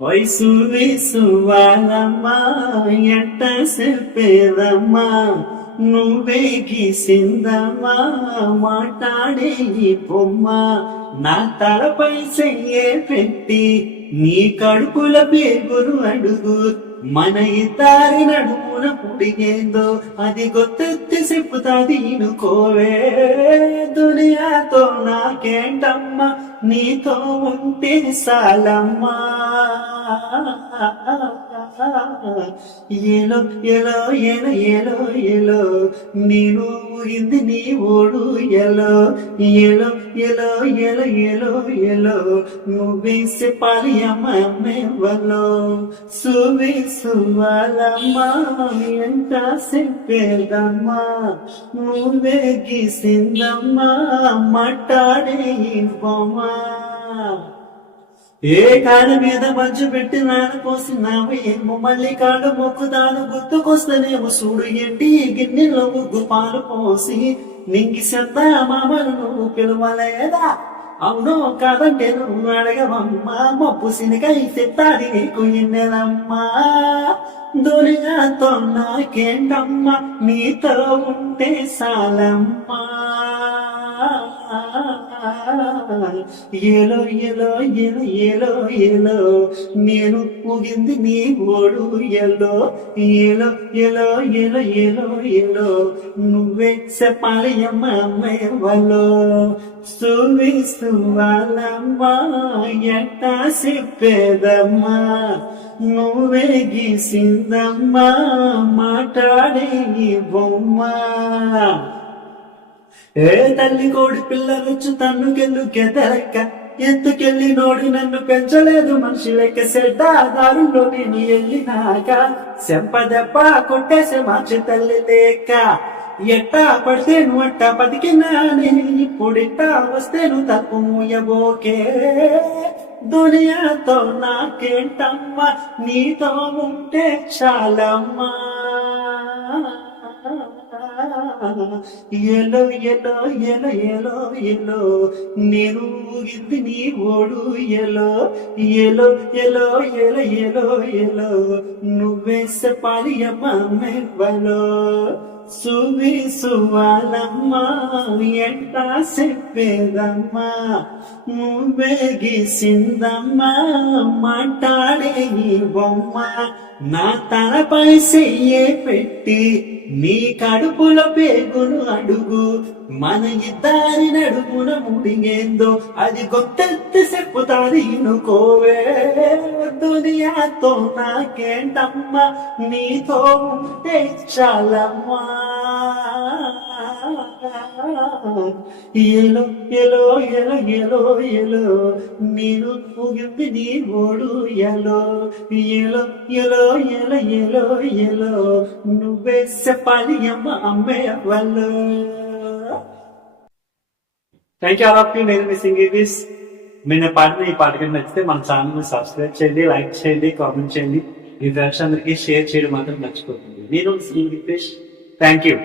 వయసు వేసువాలమ్మా ఎట్ట చెప్పేదమ్మా నువ్వే గీసిందమ్మా మాట్లాడే ఈ బొమ్మ నా తలపై చెయ్యే పెట్టి నీ కడుపుల పేగురు అడుగు మన ఇద్దరి నడుమున పుడిగేందో అది గొత్తెత్తి చెప్పుతాది ఇనుకోవే దునియాతో నాకేంటమ్మా నీతో ఉంటే సాలమ్మా ఏలో ఎలో ఎల ఎలో ఎలో నేను ఊగింది నీ ఓడు ఎలో ఎలో ఎలో ఎల ఎలో ఎలో నువ్వే చెప్పాలి అమ్మలో సువి సువాలమ్మా ఎంత చెప్పేదమ్మా నువ్వే గీసిందమ్మా మాట్లాడే బొమ్మ ఏ కాళ్ళ మీద మంచు పెట్టి నాన్న పోసినావు ఏమో మళ్ళీ కాళ్ళు మొక్కుతాను గుర్తుకొస్తేనేమో చూడు ఎండి గిన్నెలో ముగ్గు పాలు పోసి నింగి సెద్ద మామను నువ్వు పిలవలేదా అవును కాదంటే నువ్వు అడగవమ్మా మొప్పు సినికై చెప్తాది నీకు ఎన్నెలమ్మా దొరిగాతో నాకేంటమ్మా నీతో ఉంటే సాలమ్మా ఏలో ఏలో ఏలో ఏలో ఏలో నేను ఊగింది నీ ఓడు ఎల్లో ఏలో ఏలో ఏలో ఏలో ఏలో నువ్వే చెప్పాలి అమ్మలో సువి సువాలమ్మా ఎట్టా చెప్పేదమ్మా నువ్వే గీసిందమ్మా మాట్లాడే ఈ బొమ్మ ఏ తల్లి కోడి పిల్లలొచ్చు తన్నుకెళ్ళు కెదలెక్క ఎత్తుకెళ్ళి నోడి నన్ను పెంచలేదు మనిషి లెక్క సెడ్డాదారుల్లో నేను వెళ్ళినాక చెంపదెబ్బ కొట్టేసే మంచి తల్లి లేక ఎట్టా పడితే నువ్వు అట్టా బతికినా నేను ఇప్పుడిట్టా వస్తే నువ్వు తప్పు మూయబోకే దునియాతో నాకేంటమ్మా నీతో ఉంటే చాలమ్మా ఎలో ఎలో ఎలో ఎలో ఎలో నేను ఊగింది నీ ఓడు ఎలో ఎలో ఎలో ఎలో ఎలో ఎలో నువ్వే చెప్పాలి అమ్మలో సువి సువాలమ్మా ఎట్టా చెప్పేదమ్మా నువ్వే గీసిందమ్మా మాట్లాడే ఈ బొమ్మ నా తలపై చెయ్యే పెట్టి నీ కడుపుల పేగును అడుగు మన ఇద్దరి నడుమున ముడిగేందో అది గొత్తెత్తి చెప్పుతాది ఇనుకోవే దునియాతో నాకేంటమ్మా నీతో ఉంటే చాలమ్మా ఎలో ఎలో ఎలో ఎలో ఎలో నేను ఊగింది నీ ఓడు ఎలో ఎలో ఎలో ఎలో ఎలో ఎలో నువ్వే చెప్పాలి అమ్మే వాళ్ళు. Thank you all of you. నేను మీ సింగీస్ మీరు పాడిన ఈ పాట కింద నచ్చితే మన ఛానల్ సబ్స్క్రైబ్ చేయండి, లైక్ చేయండి, కామెంట్ చేయండి. మీ ఫ్రెండ్స్ అందరికీ షేర్ చేయడం మాత్రం మర్చిపోతుంది. నేను సింగీ ఫిష్. Thank you.